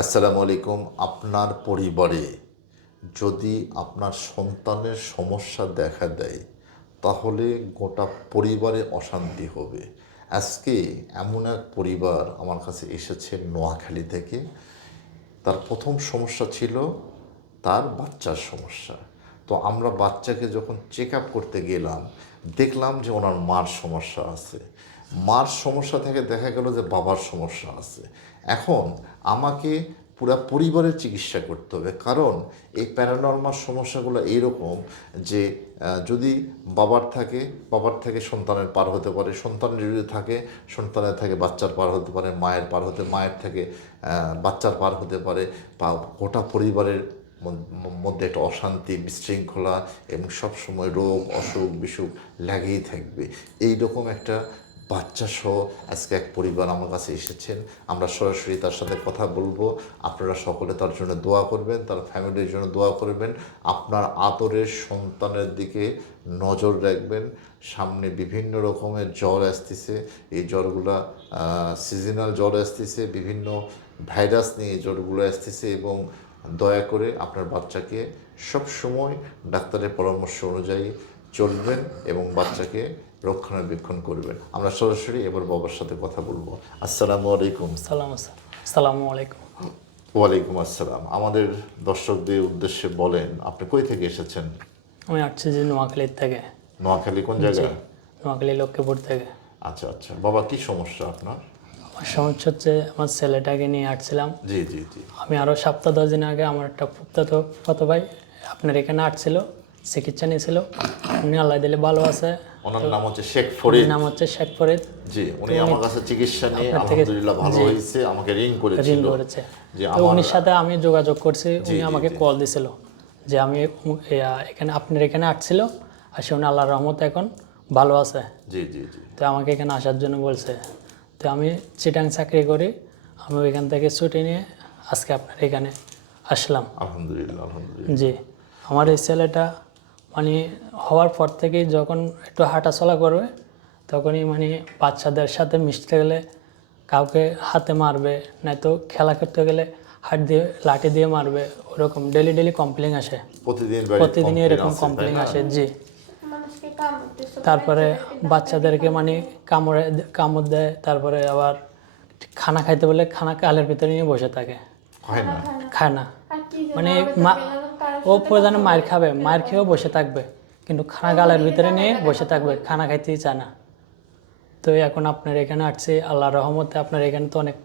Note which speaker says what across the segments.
Speaker 1: আসসালামু আলাইকুম আপনার পরিবারে যদি আপনার সন্তানের সমস্যা দেখা দেয়, তাহলে গোটা পরিবারে অশান্তি হবে। আজকে এমন এক পরিবার আমার কাছে এসেছে নোয়াখালী থেকে। তার প্রথম সমস্যা ছিল তার বাচ্চার সমস্যা। তো আমরা বাচ্চাকে যখন চেক আপ করতে গেলাম, দেখলাম যে ওনার মার সমস্যা আছে। মার সমস্যা থেকে দেখা গেল যে বাবার সমস্যা আছে। এখন আমাকে পুরা পরিবারের চিকিৎসা করতে হবে। কারণ এই প্যারানর্মাল সমস্যাগুলো এইরকম যে যদি বাবার থাকে, বাবার থেকে সন্তানের পার হতে পারে। সন্তানের যদি থাকে, সন্তানের থেকে বাচ্চার পার হতে পারে, মায়ের পার হতে, মায়ের থেকে বাচ্চার পার হতে পারে। বা গোটা পরিবারের মধ্যে একটা অশান্তি, বিশৃঙ্খলা এবং সবসময় রোগ অসুখ বিসুখ লাগেই থাকবে। এই রকম একটা বাচ্চা সহ আজকে এক পরিবার আমার কাছে এসেছেন। আমরা সরাসরি তার সাথে কথা বলব। আপনারা সকলে তার জন্য দোয়া করবেন, তার ফ্যামিলির জন্য দোয়া করবেন। আপনার আদরের সন্তানের দিকে নজর রাখবেন। সামনে বিভিন্ন রকমের জ্বর আসতেছে। এই জ্বরগুলা সিজনাল জ্বর আসতেছে। বিভিন্ন ভাইরাস নিয়ে এই জ্বরগুলো আসতেছে এবং দয়া করে আপনার বাচ্চাকে সব সময় ডাক্তারের পরামর্শ অনুযায়ী চলবেন এবং বাচ্চাকে রক্ষণাবেক্ষণ করবেন। আমরা সরাসরি এবার বাবার সাথে কথা বলব। আসসালামু আলাইকুম।
Speaker 2: সালাম সালামু আলাইকুম।
Speaker 1: ওয়ালাইকুম আসসালাম। আমাদের দর্শকদের উদ্দেশ্যে বলেন আপনি কই থেকে এসেছেন?
Speaker 2: আমি আসছি যে নোয়াখালীর থেকে।
Speaker 1: নোয়াখালী কোন জায়গায়
Speaker 2: নোয়াখালী লক্ষ্মীপুর থেকে।
Speaker 1: আচ্ছা আচ্ছা। বাবা কি সমস্যা আপনার?
Speaker 2: আমার সমস্যা হচ্ছে আমার ছেলেটাকে নিয়ে আসছিলাম।
Speaker 1: জি জি জি।
Speaker 2: আমি আরও সপ্তাহ দশ দিন আগে আমার একটা ফুপ্তাতো কত ভাই আপনার এখানে আসছিল চিকিৎসা নিয়েছিল। উনি আল্লাহ দিলে ভালো আছে।
Speaker 1: ওনার নাম হচ্ছে শেখ ফরিদ।
Speaker 2: নাম হচ্ছে শেখ ফরিদ।
Speaker 1: জি উনি আমার কাছে চিকিৎসা নিয়ে আলহামদুলিল্লাহ ভালো হয়েছে আমাকে রিং করেছিল।
Speaker 2: করেছে।
Speaker 1: যে
Speaker 2: তো উনির সাথে আমি যোগাযোগ করছি উনি আমাকে কল দিছিল যে আমি এখানে আপনার এখানে আসছিল আর সে উনি আল্লাহর রহমত এখন ভালো আছে।
Speaker 1: জি জি জি।
Speaker 2: তো আমাকে এখানে আসার জন্য বলছে তো আমি চিটাং চাকরি করি আমি ওইখান থেকে ছুটি নিয়ে আজকে আপনার এখানে আসলাম।
Speaker 1: আলহামদুলিল্লাহ আলহামদুলিল্লাহ।
Speaker 2: জি আমার এই ছেলেটা মানে হওয়ার পর থেকেই যখন একটু হাঁটাচলা করবে তখনই মানে বাচ্চাদের সাথে মিশতে গেলে কাউকে হাতে মারবে নয়তো খেলা করতে গেলে হাত দিয়ে লাঠি দিয়ে মারবে ওরকম ডেলি ডেলি কমপ্লেন আসে।
Speaker 1: প্রতিদিন
Speaker 2: প্রতিদিনই এরকম কমপ্লেন আসে জি। তারপরে বাচ্চাদেরকে মানে কামড়ে কামড় দেয় তারপরে আবার খানা খাইতে বলে খানা কালের ভিতরে নিয়ে বসে থাকে।
Speaker 1: হয়
Speaker 2: খায় না। মানে
Speaker 3: থাকে,
Speaker 2: ও প্রধানে মার খাবে মার খেয়েও বসে থাকবে। কিন্তু খানা গালের ভিতরে নিয়ে বসে থাকবে খানা খাইতেই চায় না। তো এখন আপনার এখানে আসছে আল্লাহ রহমতে আপনার এখানে তো অনেক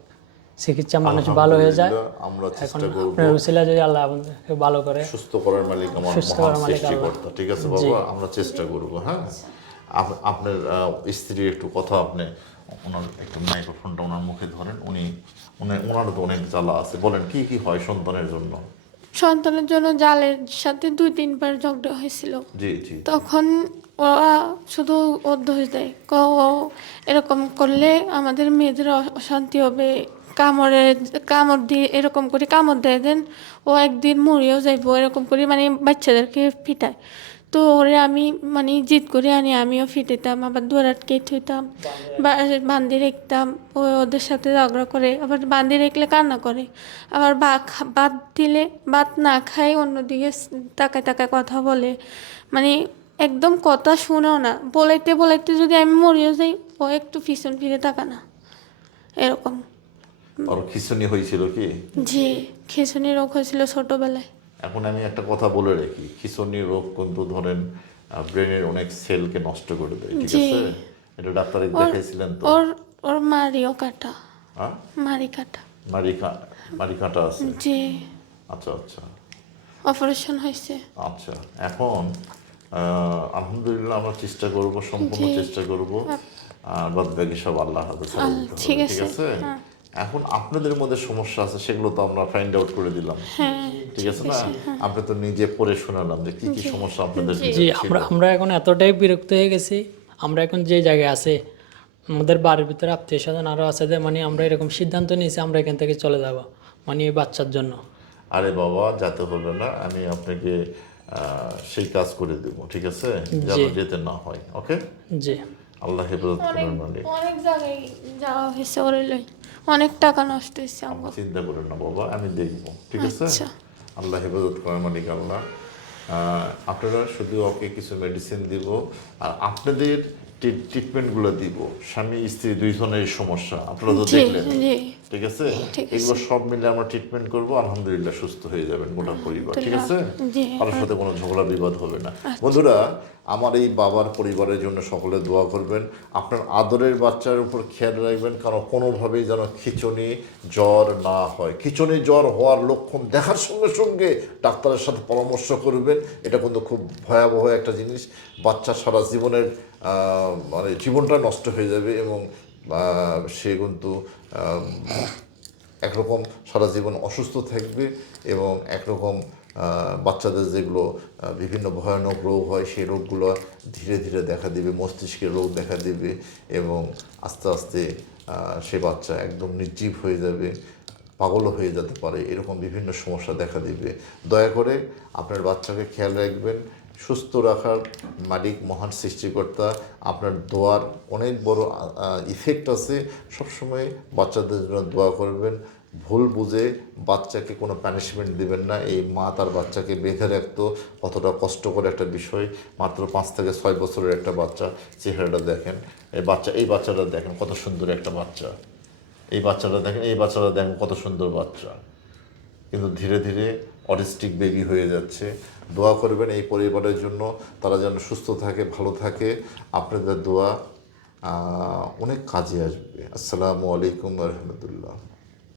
Speaker 2: চিকিৎসা মানুষ ভালো হয়ে যায়।
Speaker 1: আমরা
Speaker 2: এখন
Speaker 1: চেষ্টা করব।
Speaker 2: আপনার উসিলা যদি আল্লাহ আপনাকে ভালো করে
Speaker 1: সুস্থ করার মালিক আমার
Speaker 2: সুস্থ করার মালিক আল্লাহ।
Speaker 1: ঠিক আছে বাবা আমরা চেষ্টা করব হ্যাঁ? আপনার স্ত্রীর একটু কথা আপনি ওনার একটু মাইক্রোফোনটা ওনার মুখে ধরেন। উনি উনি ওনার তো অনেক জ্বালা আছে। বলেন কি কি হয় সন্তানের জন্য?
Speaker 3: সন্তানের জন্য জালের সাথে দুই তিনবার ঝগড়া হয়েছিল।
Speaker 1: জি জি।
Speaker 3: তখন ওরা শুধু অধ্যস দেয়। ক এরকম করলে আমাদের মেয়েদের অশান্তি হবে। কামড়ে কামড় দিয়ে এরকম করে কামড় দেয় দেন ও একদিন মরিয়েও যাইবো এরকম করে মানে বাচ্চাদেরকে ফিটায় তো ওরে আমি মানে জিদ করে আনি আমিও ফিটাইতাম আবার দুয়ার আটকে থইতাম বা বান্ধি রেখতাম ও ওদের সাথে ঝগড়া করে আবার বান্ধি রেখলে কান্না করে আবার বা খা- ভাত দিলে ভাত না খাই অন্যদিকে তাকায় তাকায় কথা বলে মানে একদম কথা শুনেও না বলাইতে বলাইতে যদি আমি মরিও যাই ও একটু পিছন ফিরে তাকা না এরকম।
Speaker 1: আর খিচুনি হয়েছিল কি?
Speaker 3: জি খিঁচুনি রোগ হয়েছিল ছোটবেলায়।
Speaker 1: এখন আমি একটা কথা বলে রাখি খিচুনি রোগ কিন্তু ধরেন ব্রেনের অনেক সেলকে নষ্ট করে দেয় ঠিক আছে? এটা ডাক্তারে দেখাইছিলেন তো।
Speaker 3: ওর ওর মারিও কাটা।
Speaker 1: হ্যাঁ?
Speaker 3: মারি কাটা।
Speaker 1: মারি কা- মারি কাঁটা আছে?
Speaker 3: জি।
Speaker 1: আচ্ছা আচ্ছা।
Speaker 3: অপারেশন হয়েছে।
Speaker 1: আচ্ছা এখন আলহামদুলিল্লাহ আমরা চেষ্টা করব সম্পূর্ণ চেষ্টা করব। আর বাদ বাকি সব আল্লাহ হাতে
Speaker 3: ঠিক আছে,
Speaker 1: আছে? এখন আপনাদের মধ্যে সমস্যা আছে সেগুলো তো আমরা ফাইন্ড আউট করে দিলাম।
Speaker 3: হ্যাঁ
Speaker 1: ঠিক আছে না? আপনি তো নিজে পড়ে শোনালাম যে কি কি সমস্যা আপনাদের
Speaker 2: জি। আমরা আমরা এখন এতটাই বিরক্ত হয়ে গেছি আমরা এখন যে জায়গায় আছে আমাদের বাড়ির ভিতরে আত্মীয় স্বজন আরও আছে যে মানে আমরা এরকম সিদ্ধান্ত নিয়েছি আমরা এখান থেকে চলে যাব মানে এই বাচ্চার জন্য।
Speaker 1: আরে বাবা যাতে হবে না আমি আপনাকে সেই কাজ করে দেবো ঠিক আছে? যেন যেতে না হয় ওকে?
Speaker 2: জি।
Speaker 1: আল্লাহ হেফাজত মালিক।
Speaker 3: অনেক জায়গায় যাওয়া হয়েছে ওরে লই অনেক টাকা নষ্ট হয়েছে আমার
Speaker 1: চিন্তা করেন না বাবা আমি দেখব ঠিক আছে?
Speaker 3: আচ্ছা।
Speaker 1: আল্লাহ হেফাজত করার মালিক আল্লাহ। আহ, আপনারা শুধু ওকে কিছু মেডিসিন দিব আর আপনাদের ট্রিটমেন্টগুলো দিব। স্বামী স্ত্রী দুইজনের সমস্যা আপনারা তো দেখলেন। ঠিক আছে? এগুলো সব মিলে আমরা ট্রিটমেন্ট করব আলহামদুলিল্লাহ সুস্থ হয়ে যাবেন গোটা পরিবার ঠিক আছে?
Speaker 3: জি।
Speaker 1: কারোর সাথে কোনো ঝগড়া বিবাদ হবে না। বন্ধুরা আমার এই বাবার পরিবারের জন্য সকলে দোয়া করবেন। আপনার আদরের বাচ্চার উপর খেয়াল রাখবেন কারণ কোনোভাবেই যেন খিচুনি জ্বর না হয়। খিচুনি জ্বর হওয়ার লক্ষণ দেখার সঙ্গে সঙ্গে ডাক্তারের সাথে পরামর্শ করবেন। এটা কিন্তু খুব ভয়াবহ একটা জিনিস। বাচ্চা সারা জীবনের মানে জীবনটা নষ্ট হয়ে যাবে এবং সে কিন্তু একরকম সারা জীবন অসুস্থ থাকবে এবং একরকম বাচ্চাদের যেগুলো বিভিন্ন ভয়ানক রোগ হয়, সেই রোগগুলো ধীরে ধীরে দেখা দিবে, মস্তিষ্কের রোগ দেখা দিবে এবং আস্তে আস্তে সে বাচ্চা একদম নির্জীব হয়ে যাবে, পাগলও হয়ে যেতে পারে, এরকম বিভিন্ন সমস্যা দেখা দিবে। দয়া করে আপনার বাচ্চাকে খেয়াল রাখবেন সুস্থ রাখার মালিক, মহান সৃষ্টিকর্তা। আপনার দোয়ার অনেক বড় ইফেক্ট আছে। সবসময় বাচ্চাদের জন্য দোয়া করবেন। ভুল বুঝে বাচ্চাকে কোনো প্যানিশমেন্ট দিবেন না। এই মা তার বাচ্চাকে বেঁধে রাখতো। কতটা কষ্টকর একটা বিষয়। মাত্র পাঁচ থেকে ছয় বছরের একটা বাচ্চা। চেহারাটা দেখেন। এই বাচ্চা, এই বাচ্চাটা দেখেন কত সুন্দর একটা বাচ্চা। এই বাচ্চাটা দেখেন, এই বাচ্চাটা দেখেন কত সুন্দর বাচ্চা। কিন্তু ধীরে ধীরে অটিস্টিক বেবি হয়ে যাচ্ছে। দোয়া করবেন এই পরিবারের জন্য। তারা যেন সুস্থ থাকে, ভালো থাকে। আপনাদের দোয়া অনেক কাজে আসবে। আসসালামু আলাইকুম রহমতুল্লাহ।